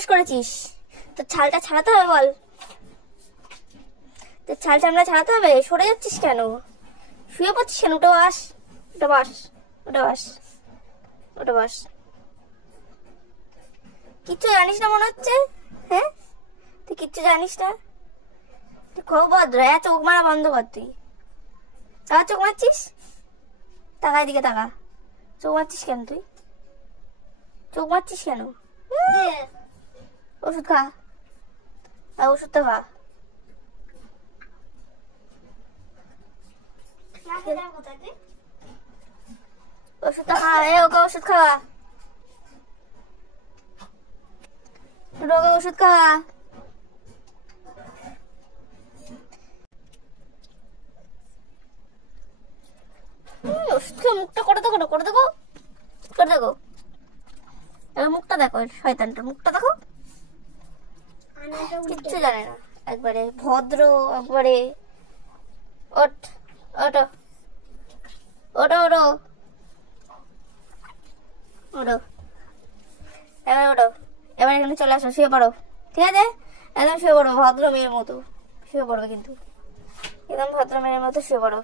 বদমাশ করেছিস? তো ছালটা ছাড়াতে হবে, বল। তো ছাল চামড়া ছাড়াতে হবে, সরে যাচ্ছিস কেন? শুয়ে পড়ছিস কেন? উঠে বাস, উঠে বাস, উঠে বাস, উঠে বাস। কিচ্ছু জানিস না মনে হচ্ছে, হ্যাঁ? তুই কিচ্ছু জানিস না? তুই খুব ভদ্র। চোখ মারা বন্ধ কর তুই। তাকা, চোখ মারছিস? টাকা এদিকে টাকা। চোখ মারছিস কেন তুই? চোখ মারছিস কেন? ওষুধ খা, ওষুধ তো খা। ওষুধটা খা, ওকে ওষুধ খাওয়া, ওকে ওষুধ খাওয়া। ওষুধ খেয়ে মুখটা করে দেখো, করে দেখো, করে দেখো। এবার মুখটা দেখো, শয়তানটার মুখটা দেখো। কিচ্ছু জানে না, একবারে ভদ্র, একবারে। ওঠ, ওঠো, ওঠো, ওঠো, ওঠো, এবার ওঠো। এবার এখানে চলে আসো, শুয়ে পড়ো, ঠিক আছে? একদম শুয়ে পড়ো ভদ্র মেয়ের মতো শুয়ে পড়বে, কিন্তু একদম ভদ্র মেয়ের মতো শুয়ে পড়ো।